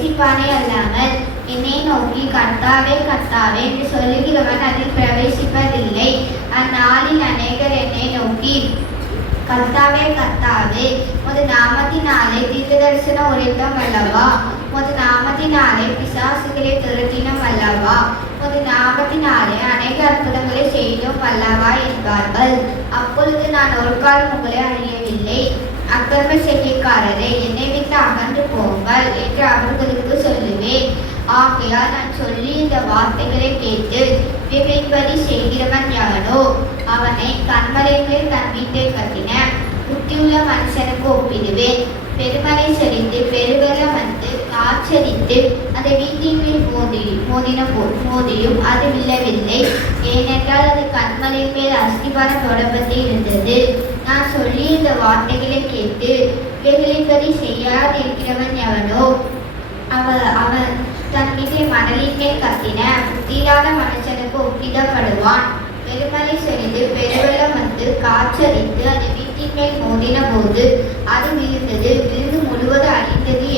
பிரவேசிப்பானே அல்லாமல் என்னை நோக்கி கர்த்தாவே கர்த்தாவே என்று சொல்லுகிறவன் அதில் பிரவேசிப்பதில்லை. அந்நாளில் அநேகர் என்னை நோக்கி கர்த்தாவே கர்த்தாவே உமது நாமத்தினாலே தீர்க்கதரிசனம் உரைத்தோம் அல்லவா, உமது நாமத்தினாலே பிசாசுகளை துரத்தினோம் அல்லவா, உமது நாமத்தினாலே அநேக அற்புதங்களை செய்தோம் அல்லவா என்பார்கள். அப்பொழுது நான் ஒரு காலம் உங்களை அறியவில்லை, அக்கிரம செய்கைக்காரரை என்னை விட்டு அகன்று போங்கள் என்று அவர்களுக்கு சொல்லுவேன். ஆகையால் நான் சொல்லி இந்த வார்த்தைகளை கேட்டு இவைகளின்படி செய்கிறவன் யாரோ அவனை கண்மலைகளில் தன் வீட்டை கட்டின புத்தியுள்ள மனுஷனுக்கு ஒப்பிடுவேன். பெருமழை செறிந்து பெருவெள்ளம் வந்து காற்றடித்து அந்த வீட்டின் மேல் மோதியும் அது விழவில்லை, ஏனென்றால் அது கண்மலையின் மேல் அஸ்திபாரம் தொடர்பட்டு இருந்தது. நான் சொல்லி இந்த வார்த்தைகளை கேட்டு இவைகளின்படி செய்யாதிருக்கிறவன் எவனோ அவன் தன் வீட்டை மணலின் மேல் கட்டின புத்தியில்லாத மனுஷனுக்கு ஒப்பிடப்படுவான். பெருமழை செறிந்து பெருவெள்ளம் வந்து காற்றடித்து அது வீட்டின் மேல் மோதின போது அது விழுந்தது, விழுந்து முழுவதும் அழிந்தது.